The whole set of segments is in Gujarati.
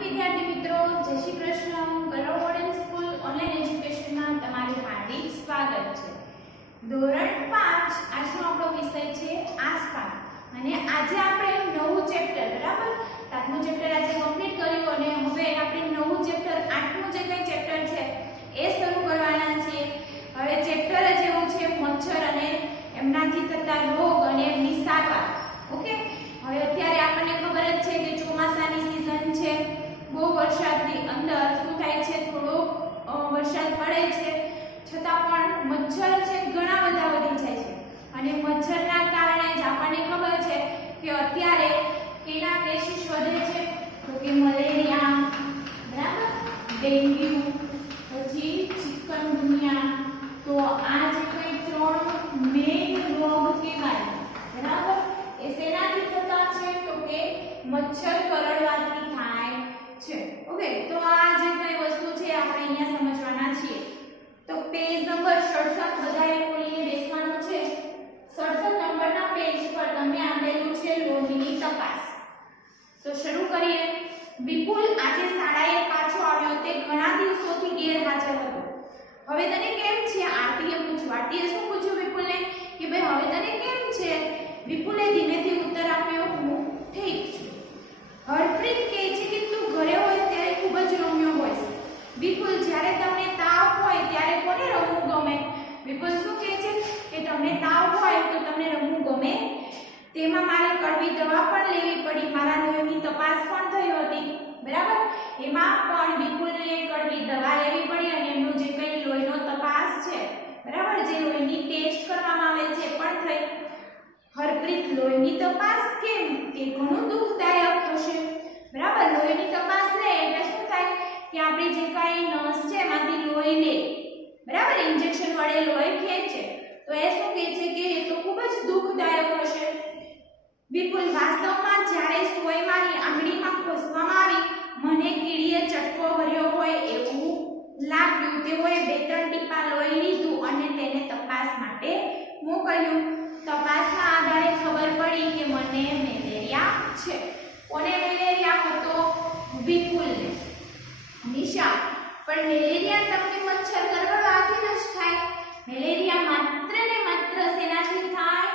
विद्यार्थी मित्रों, जय श्री कृष्ण। गौरव मॉडर्न स्कूल ऑनलाइन एज्युकेशन में તમારું હાર્દિક સ્વાગત છે। ધોરણ 5 આજનો આપણો વિષય છે આસપાસ અને આજે આપણે નવું ચેપ્ટર બરાબર સાતમું ચેપ્ટર આજે કમ્પ્લીટ કર્યું અને હવે આપણે નવું ચેપ્ટર આઠમું જે કઈ ચેપ્ટર છે એ શરૂ કરવાના છે। હવે ચેપ્ટર જ એવું છે મચ્છર અને એમનાથી થતા રોગ અને એમની સારવાર। ઓકે, હવે અત્યારે આપણને ખબર જ છે કે ચોમાસાની સીઝન છે, બહુ વરસાદની અંદર શું થાય છે, થોડો વરસાદ પડે છે છતાં પણ મચ્છર છે ઘણા બધા વધી જાય છે અને મચ્છરના કારણે જ આપણને ખબર છે કે અત્યારે કેના કેસીસ વધે છે તો કે મલેરિયા બરાબર, ડેન્ગ્યુ, પછી ચિકનગુનિયા। તો આ જે કઈ ત્રણ મેઇન રોગ કહેવાય બરાબર, એ શેનાથી થતા છે તો કે મચ્છર કરડવાથી થાય છે। ઓકે, તો આ જે કઈ વસ્તુ છે આપણે અહીંયા સમજવાના છીએ। તો પેજ નંબર 67 બધાએ ખોલીને બેસવાનું છે। 67 નંબરના પેજ પર તમને આપેલું છે લોહીની તપાસ। તો શરૂ કરીએ। વિપુલ આજે શાળાએ પાછો આવ્યો, તે ઘણા દિવસોથી ગેરહાજર હતો। હવે તને કેમ છે? આરતીએ પૂછ્યું। આરતીએ શું પૂછ્યું વિપુલને કે ભાઈ હવે તને કેમ છે? વિપુલે ધીમેથી ઉત્તર આપ્યો, હું ઠીક છું। હરપ્રીત કહે છે કે તું ઘરે હોય ત્યારે ખૂબ જ રમ્યો હોય। વિપુલ જ્યારે તમને તાવ હોય ત્યારે કોને રમવું ગમે? વિપુલ શું કહે છે કે તમને તાવ હોય તો તમને રમવું ગમે। તેમાં મારે કડવી દવા પણ લેવી પડી, મારા લોહીની તપાસ પણ થઈ હતી બરાબર, એમાં પણ વિપુલને કડવી દવા લેવી પડી અને એમનું જે કંઈ લોહીનો તપાસ છે બરાબર, જે લોહીની ટેસ્ટ કરવામાં આવે છે પણ થઈ। હરપ્રીત લોહીની તપાસ કેમ? કે ઘણું દુઃખદાયક હશે બરાબર। લોહીની તપાસ લે એટલે શું થાય કે આપણી જે કાંઈ નસ છે એમાંથી લોહી લે બરાબર, ઇન્જેક્શન વડે લોહી ખેંચે તો એ શું કહે છે કે એ તો ખૂબ જ દુઃખદાયક હશે। વિપુલ વાસ્તવમાં જ્યારે સોય મારી આંગળીમાં ખોસવામાં આવી મને કીડીએ ચટકો ભર્યો હોય એવું લાગ્યું। તેઓએ 2-3 ટીપા લોહી લીધું અને તેને તપાસ માટે મોકલ્યું। તપાસના આધારે ખબર પડી કે મને મેલેરિયા છે। કોને મેલેરિયા હતો? વિપુલને। નિશા, પણ મેલેરિયા તમને મચ્છર કરડવાથી જ થાય। મેલેરિયા માત્ર ને માત્ર શેનાથી થાય?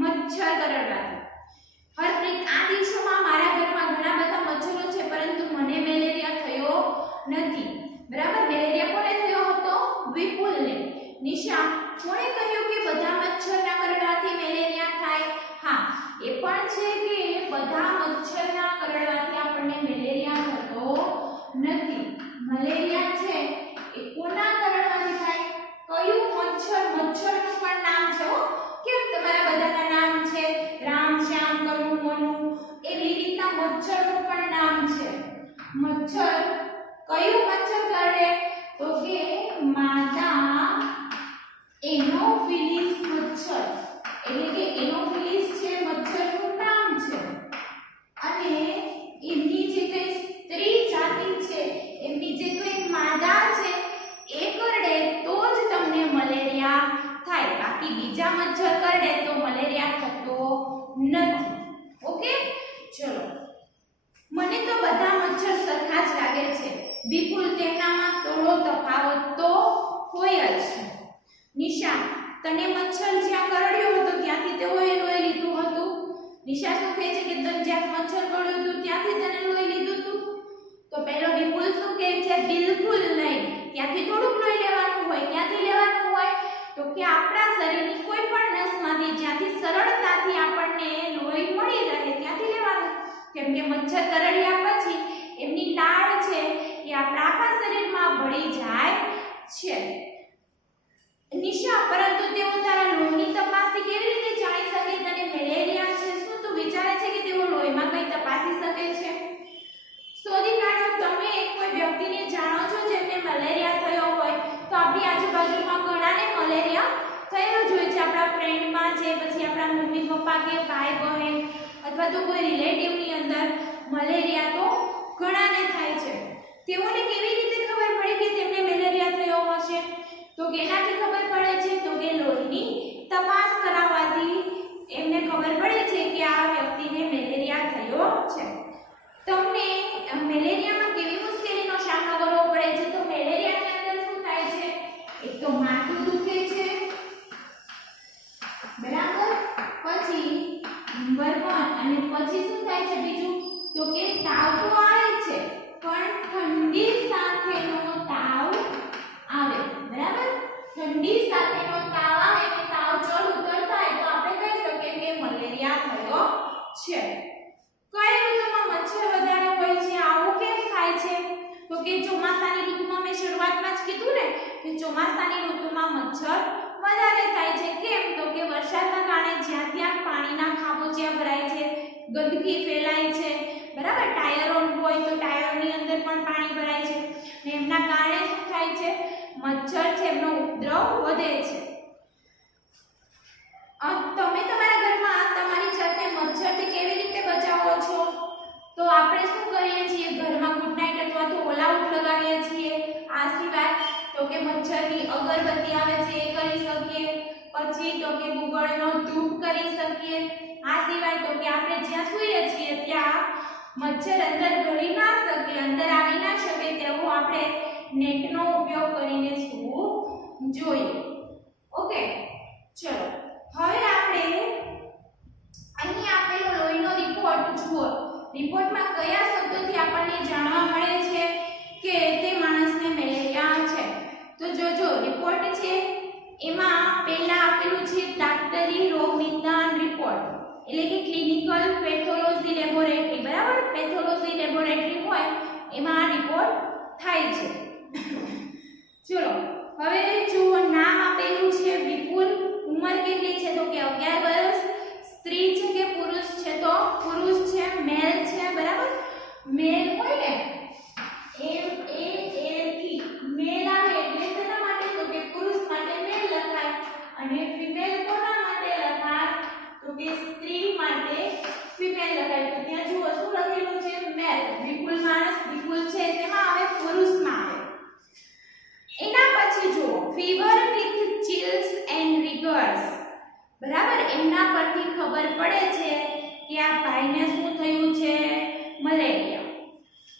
મચ્છર કરડવાથી। હરપ્રીત, આ દિવસોમાં મારા ઘરમાં ઘણા બધા મચ્છરો છે પરંતુ મને મેલેરિયા થયો નથી બરાબર। મેલેરિયા કોને થયો હતો? વિપુલને। નિશા, કોણે કહ્યું કે બધા મચ્છરના કરડવાથી મેલેરિયા થાય? હા, એ પણ છે કે બધા મચ્છરના કરડવાથી આપણને મેલેરિયા થતો નથી। મલેરિયા છે એ કોના કરડવાથી થાય? કયું મચ્છર? મચ્છરનું પણ નામ છે હો, કેમ તમારા બધાના નામ છે રામ, શ્યામ, કનુ, મનુ, એવી રીતના મચ્છરનું પણ નામ છે। મચ્છર કયું મચ્છર કરડે તો કે માદા એનોફિલિસ મચ્છર, એટલે કે એનોફિલિસ છે મચ્છરનું નામ છે અને એમની જે કઈ સ્ત્રી જાતિ છે, એમની જે કઈ માદા છે એ કરડે તો જ તમને મલેરિયા થાય, બાકી બીજા મચ્છર કરડે તો મલેરિયા થતો નથી। ઓકે, ચલો। મને તો બધા મચ્છર સરખા જ લાગે છે વિપુલ, તેમનામાં થોડો તફાવત તો હોય જ છે। નિશા, તને મચ્છર જ્યાં કરડ્યો હતો ત્યાંથી તેઓએ લોહી લીધું હતું? નિશા શું કહે છે કે તને જ્યાં મચ્છર કરડ્યું હતું ત્યાંથી તને લોહી લીધું હતું? તો પેલો વિપુલ શું કહે છે? બિલકુલ નહીં, ત્યાંથી થોડુંક લોહી લેવાનું હોય। ક્યાંથી લેવાનું હોય તો કે આપણા શરીરની કોઈ પણ નસમાંથી જ્યાંથી સરળતાથી આપણને લોહી મળી રહે ત્યાંથી લેવાનું, કેમ કે મચ્છર કરડ્યા પછી એમની લાળ છે એ આપણા આખા શરીરમાં ભળી જાય છે। નિશા, પરંતુ તેઓ તારા લોહીની તપાસથી કેવી રીતે જાણી શકે તને મેલેરિયા છે? શું તું વિચારે છે કે તેઓ લોહીમાં કંઈ તપાસી શકે છે? શોધી કાઢો। તમે કોઈ વ્યક્તિને જાણો છો જેમને મલેરિયા થયો હોય તો આપણી આજુબાજુમાં ઘણાને મલેરિયા થયેલો જ હોય છે, આપણા ફ્રેન્ડમાં છે, પછી આપણા મમ્મી પપ્પા કે ભાઈ બહેન અથવા તો કોઈ રિલેટિવની અંદર મલેરિયા તો ઘણાને થાય છે। તેઓને કેવી રીતે ખબર પડે કે તેમને મેલેરિયા થયો હશે? તો કેનાથી ખબર પડે છે તો કે લોહીની તપાસ કરાવવાથી એમને ખબર પડે છે કે આ વ્યક્તિને મેલેરિયા થયો છે। તમને મેલેરિયામાં કીધું ને કે ચોમાસાની ઋતુમાં મચ્છર વધારે થાય છે કેમ તો કે વરસાદના કારણે જ્યાં ત્યાં પાણીના ખાબોચિયા ભરાય છે ગંદકી ફેલાય છે બરાબર ટાયરો હોય તો ટાયરોની અંદર પણ પાણી ભરાય છે અને એમના કારણે શું થાય છે મચ્છર છે એમનો ઉપદ્રવ વધે છે તમે તમારા ઘરમાં તમારી જાતને મચ્છરથી કેવી રીતે બચાવો છો તો આપણે શું કરીએ છીએ ઘરમાં ગુડ નાઈટ અથવા તો ઓલ આઉટ લગાવીએ છીએ આ સિવાય તો કે મચ્છરની અગરબત્તી આવે છે એ કરી શકીએ પછી તો કે ગુગળનો ધૂપ કરી શકીએ આ સિવાય તો કે આપણે જ્યાં સૂઈએ છીએ ત્યાં મચ્છર અંદર ઘડી ના શકે અંદર આવી ના શકે તેવું આપણે નેટનો ઉપયોગ કરીને સૂવું જોઈએ ઓકે ચલો હવે આપણે અહીં આપેલો લોહીનો રિપોર્ટ જુઓ રિપોર્ટમાં કયા શબ્દોથી આપણને જાણવા મળે છે કે તે માણસને મેલેરિયા છે તો જોજો રિપોર્ટ છે એમાં પહેલા આપેલું છે ડોક્ટરી રોગ નિદાન રિપોર્ટ એટલે કે ક્લિનિકલ પેથોલોજી લેબોરેટરી બરાબર પેથોલોજી લેબોરેટરી હોય એમાં આ રિપોર્ટ થાય છે ચલો હવે જુઓ નામ આપેલું છે વિપુલ ઉંમર કેટલી છે તો કે 11 વર્ષ સ્ત્રી છે કે પુરુષ છે તો પુરુષ છે મેલ છે બરાબર મેલ હોય ને મેલ આવે એટલે શેના માટે તો કે પુરુષ માટે મેલ લખાય અને ફિમેલ કોના માટે લખાય તો કે સ્ત્રી માટે ફિમેલ લખાય તો ત્યાં જુઓ શું લખેલું છે મેલ વિપુલ માણસ વિપુલ છે તેમાં આવે પુરુષમાં આવે એના પછી જુઓ ફીવર વિથ ચિલ્સ એન્ડ રિગર્સ બરાબર એમના પરથી ખબર પડે છે કે આ ભાઈને શું થયું છે મલેરિયા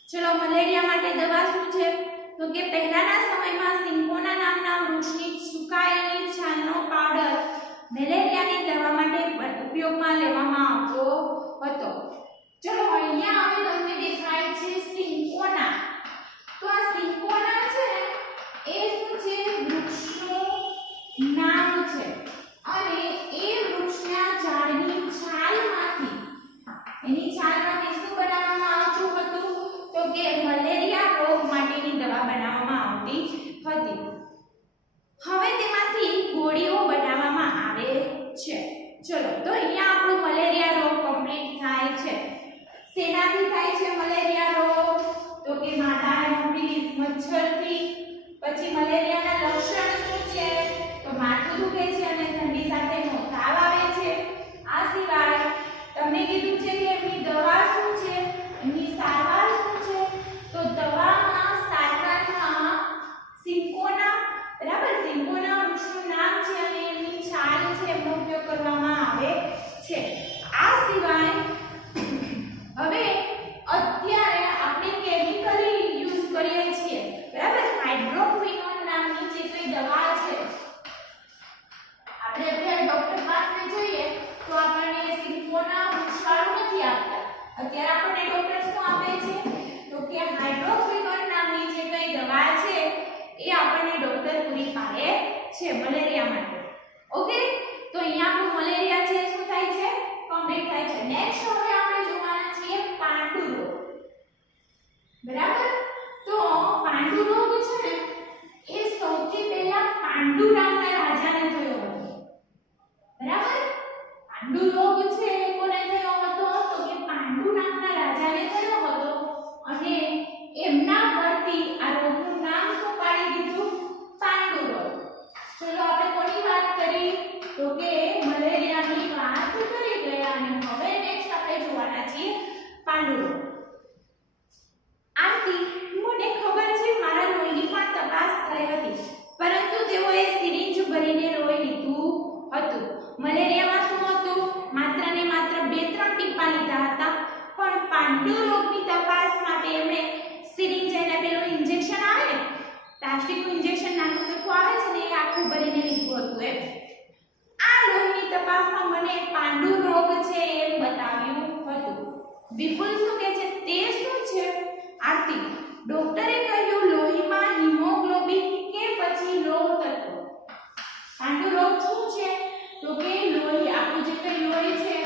ચલો મલેરિયા માટે દવા શું છે તો કે પહેલાના સમયમાં સિંકોના નામના વૃક્ષની સુકાયેલી છાલનો પાવડર મેલેરિયાની દવા માટે ઉપયોગમાં લેવામાં આવતો હતો ચલો અહીંયા હવે તમને દેખાય છે સિંકોના તો આ સિંકોના છે એ શું છે વૃક્ષનું નામ છે અને એ વૃક્ષના ઝાડની છાલમાંથી એની છાલમાંથી શું બનાવવામાં આવતું હતું તો કે મલેરિયા રોગ માટેની દવા બનાવવામાં આવતી હતી હવે તેમાંથી ગોળીઓ બનાવવામાં આવે છે ચલો તો અહીંયા આપણો મલેરિયા રોગ કમ્પ્લીટ થાય છે શેનાથી થાય છે મલેરિયા રોગ તો કે માદાને પીડિત મચ્છરથી પછી મલેરિયાના લક્ષણ શું છે તો માથું દુખે છે અને ઠંડી સાથેનો તાવ આવે છે આ સિવાય તમને કીધું છે કે એમની દવા શું છે એમની સારવાર શું છે તો દવામાં સારવારમાં સિંકોના બરાબર સિંકોના વૃક્ષનું નામ છે અને એમની છાલ છે એમનો ઉપયોગ કરવામાં આવે છે આ સિવાય હવે અત્યારે આપણે કેમિકલી યુઝ કરીએ છીએ બરાબર હાઇડ્રોક્વિનોન નામની જે કોઈ દવા છે આપણે અત્યારે ડોક્ટર પાસે જઈએ તો આપણને સિંકોના વૃક્ષવાળું નથી આપતા અત્યારે આપણને ડોક્ટર શું આપે છે તો કે હાઇડ્રોક્વિનોન નામની જે કોઈ દવા છે એ આપણને ડોક્ટર પૂરી પાડે છે મલેરિયા માટે ઓકે તો અહીંયા આપણું મલેરિયા છે શું થાય છે કમ્પ્લીટ થાય છે નેક્સ્ટ હવે આપણે જોવાના છીએ પાંડુ રોગ બરાબર તો પાંડુ રોગ છે ને એ સૌથી પહેલા પાંડુ નામના રાજાને થયો હતો બરાબર પાંડુ રોગ છે એ કોને થયો હતો તો કે પાંડુ નામના રાજાને થયો હતો અને એમના પરથી આ રોગનું નામ શું પાડી દીધું પાંડુ રોગ ચલો આપણે કોની વાત કરી તો કે મલેરિયાની વાત કરી ગયા અને હવે નેક્સ્ટ આપણે જોવાના છીએ પાંડુ રોગ આથી મને ખબર છે મારા લોહીની પણ તપાસ થઈ હતી પરંતુ તેઓએ સિરિંજ ભરીને લોહી લીધું હતું મલેરિયામાં શું હતું માત્ર ને માત્ર 2-3 ટીપા લીધા હતા પણ પાંડુ રોગની તપાસ માટે એમણે સિરિંજ એટલે પેલું ઇન્જેક્શન આવે ને પ્લાસ્ટિકનું ઇન્જેક્શન નાનું સરખું આવે છે ને એ આખું ભરીને લીધું હતું એમ આ લોહીની તપાસમાં મને પાંડુ રોગ છે એમ બતાવ્યું હતું વિપુલ શું કહે છે તે શું છે આરતી ડોક્ટરે કહ્યું લોહીમાં હિમોગ્લોબિન કે પછી લોહ તત્વ પાંડુ રોગ શું છે તો કે લોહી આપણું જે કઈ લોહી છે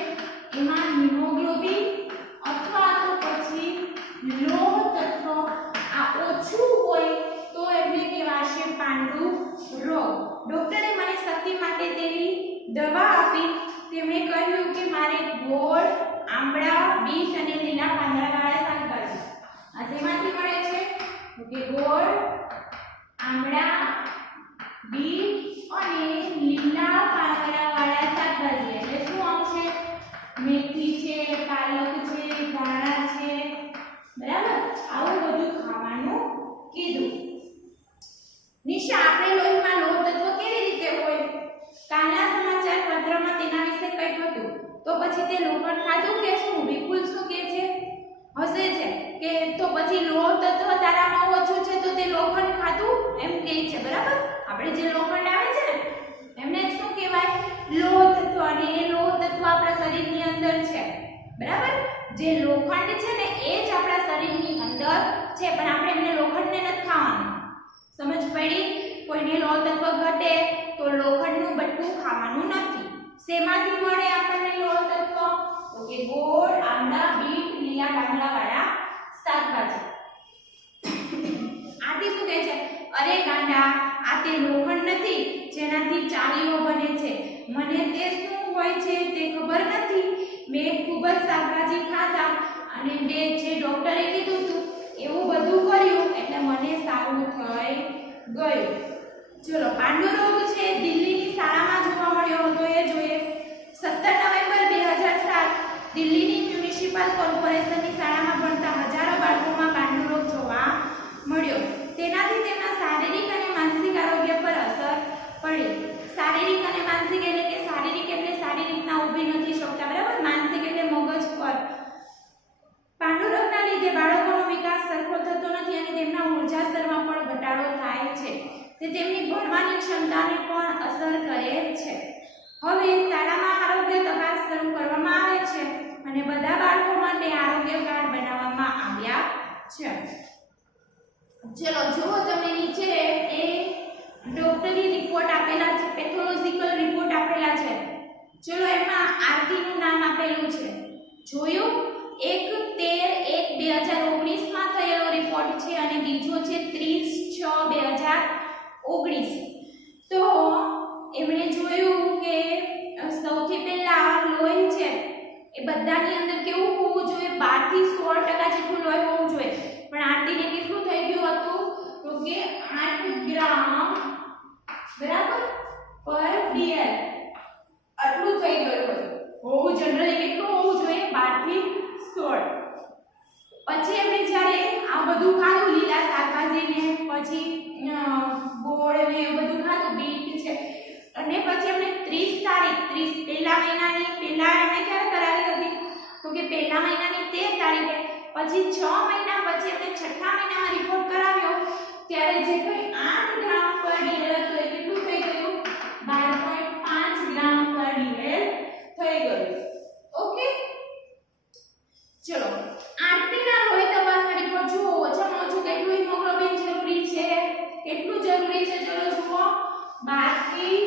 એમાં હિમોગ્લોબિન અથવા તો પછી લોહ તત્વ આ ઓછું હોય તો એમને કહેવાય આવશે પાંડુ રોગ. ડોક્ટરે મને શક્તિ માટે તેવી દવા આપી. તેમણે કહ્યું કે મારે ગોળ, આંબળા, બીટ અને લીલા પાંદડાવાળા શાકભાજી. આ શેમાંથી મળે છે? તો કે ગોળ, આંબળા, બીટ અને લીલા પાંદડાવાળા શાકભાજી. એટલે શું આવશે? મેથી છે, પાલક છે, ધાણા છે, બરાબર? આવું બધું ખાવાનું કીધું. નિશા, આપણે લોહીમાં લોહ તત્વ કેવી રીતે હોય? કાલના સમાચાર પત્રમાં તેના વિશે કંઈક હતું. તો પછી તે લોખંડ ખાધું કે શું? વિપુલ શું કહે છે? હસે છે કે તો પછી લોહ તત્વ તારામાં ઓછું છે તો તે લોખંડ ખાધું એમ કહે છે, બરાબર? આપણે જે લોખંડ આવે છે ને એમને શું કહેવાય? લોહ તત્વ. અને એ લોહ તત્વ આપણા શરીરની અંદર છે, બરાબર? જે લોખંડ છે ને એ જ આપણા શરીરની અંદર છે, પણ આપણે એમને લોખંડને નથી ખાવાનું. સમજ પડી? કોઈને લોહ તત્વ ઘટે તો લોખંડનું બટકું ખાવાનું નથી. શેમાંથી મળે આપણને લોહ તત્વ? તો કે ગોળ, આંબળા, બીટ, લીલા પાંદડાવાળા શાકભાજી. આથી શું કહે છે? અરે ગાંડા, આ તે લોખંડ નથી જેનાથી ચાવીઓ બને છે. મને તે શું હોય છે તે ખબર નથી. મેં ખૂબ જ શાકભાજી ખાધા અને જે ડોક્ટરે કીધું હતું એવું બધું કર્યું એટલે મને સારું થઈ ગયું. ચલો, પાંડુ રોગ છે દિલ્હીની શાળામાં જોવા મળ્યો હતો એ જોઈએ. 17 નવેમ્બર 2007 દિલ્હીની મ્યુનિસિપલ કોર્પોરેશનની શાળામાં ભણતા હજારો બાળકોમાં પાંડુ રોગ જોવા મળ્યો. તેનાથી તેમના શારીરિક અને માનસિક આરોગ્ય પર અસર પડી. શારીરિક અને માનસિક એટલે કે શારીરિક એટલે સારી રીતના ઊભી નથી શકતા, બરાબર? માનસિક એટલે મગજ પર. પાંડુ રોગના લીધે બાળકોનો વિકાસ સરખો થતો નથી અને તેમના ઊર્જા સ્તરમાં પણ ઘટાડો થાય છે. તે તેમની ભણવાની ક્ષમતાને પણ અસર કરે છે. હવે શાળામાં આરોગ્ય તપાસ શરૂ કરવામાં આવે છે અને બધા બાળકો માટે આરોગ્ય કાર્ડ બનાવવામાં આવ્યા છે. ચલો જુઓ, તમે નીચે એ ડોક્ટરી રિપોર્ટ આપેલા છે, પેથોલોજીકલ રિપોર્ટ આપેલા છે. ચલો, એમાં આરતીનું નામ આપેલું છે. જોયું? 1/13/2019 માં થયેલો રિપોર્ટ છે અને બીજો છે 30/6/2019. તો એમણે જોયું કે સૌથી પહેલા લોહી છે એ બધાની અંદર કેવું હોવું જોઈએ? 12 થી 16% જેટલું લોહી હોવું જોઈએ. પણ આરતીને કેટલું થઈ ગયું હતું? તો કે 8 ગ્રામ, બરાબર, પર dl આટલું થઈ ગયું હતું. હોવું જનરલી કેટલું હોવું જોઈએ? 12 થી 16. પછી એમણે જ્યારે આ બધું ખાધું, લીલા શાકભાજી ને પછી ગોળ ને એ બધું ખાધું, બીટ છે, અને પછી એમણે 30 તારીખ પહેલા મહિનાની પહેલા એમણે ક્યારે કરાવી હતી? તો કે પહેલા મહિનાની 13 તારીખે. પછી 6 મહિના પછી એમણે છઠ્ઠા મહિનામાં રિપોર્ટ કરાવ્યો ત્યારે જે કંઈ 8 ગ્રામ પર dl હતું એ કેટલું થઈ ગયું? 12.5 ગ્રામ પર dl થઈ ગયું. ઓકે, ચલો, આરતીના લોહી તપાસના રિપોર્ટ જુઓ. ઓછામાં ઓછું કેટલું હિમોગ્લોબિન જરૂરી છે? કેટલું જરૂરી છે? ચલો જુઓ, 12 થી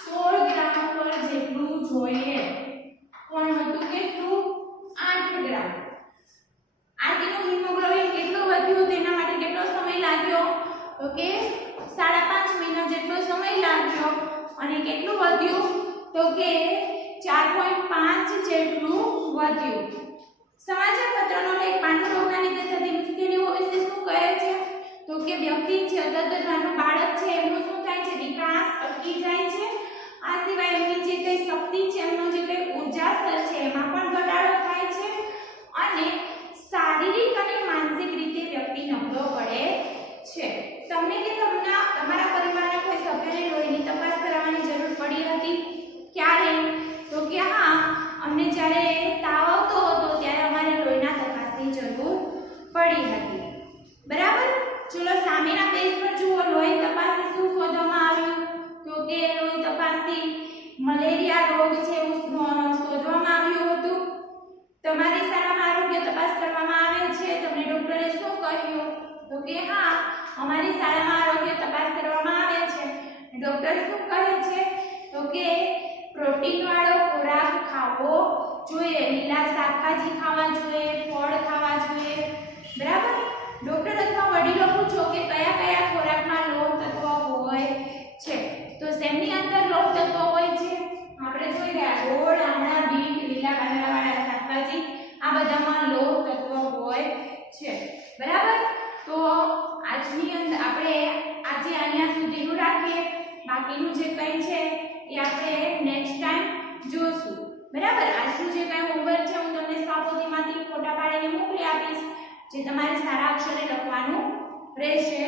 16 ગ્રામ પર જેટલું જોઈએ. પણ હતું કેટલું? 8 ગ્રામ. આરતીનું હિમોગ્લોબિન કેટલું વધ્યું તેના માટે કેટલો સમય લાગ્યો? તો કે 5.5 મહિના જેટલો સમય લાગ્યો. અને કેટલું વધ્યું? તો કે 4.5 જેટલું વધ્યું. સમાચાર પત્રનો લેખ પાંડુ રોગના લીધે થતી મુશ્કેલીઓ વિશે શું કહે છે? તો કે વ્યક્તિ છે, તદ્દન નાનું બાળક છે, એમનું શું થાય છે? વિકાસ અટકી જાય છે. આ સિવાય એમની જે કઈ શક્તિ છે, એમનો જે કઈ ઉર્જા સ્તર છે એમાં પણ ઘટાડો થાય છે અને શારીરિક અને માનસિક રીતે વ્યક્તિ નબળો પડે છે. તમને કે તમારા પરિવારના કોઈ સભ્યને લોહીની તપાસ કરાવવાની જરૂર પડી હતી? ક્યારે? તો કે હા, અમને જ્યારે તાવ આવતો હતો ત્યારે અમારે લોહીના તપાસની જરૂર પડી હતી, બરાબર? ચલો, સામેના પેજ પર જુઓ. લોહી તપાસથી શું શોધવામાં આવ્યું? તો કે લોહી તપાસથી મલેરિયા રોગ છે શોધવામાં આવ્યું હતું. તમારી શાળામાં આરોગ્ય તપાસ કરવામાં આવે છે. તમને ડોક્ટરે શું કહ્યું? તો કે હા, અમારી શાળામાં આરોગ્ય તપાસ કરવામાં આવે છે. ડોક્ટર શું કહે છે? તો કે પ્રોટીન વાળો ખોરાક ખાવો જોઈએ, લીલા શાકભાજી ખાવા જોઈએ, ફળ ખાવા જોઈએ, બરાબર? ડોક્ટર અથવા વડીલો પૂછો કે કયા કયા ખોરાકમાં લોહ બધામાં લોહ તત્વ હોય છે બરાબર તો આજની અંદર આપણે આજે અહીંયા સુધીનું રાખીએ બાકીનું જે કંઈ છે એ આપણે નેક્સ્ટ ટાઈમ જોશું બરાબર આજનું જે કંઈ હોમવર્ક છે હું તમને સ્વાપોથીમાંથી ફોટા પાડીને મોકલી આપીશ જે તમારે સારા અક્ષરે લખવાનું રહેશે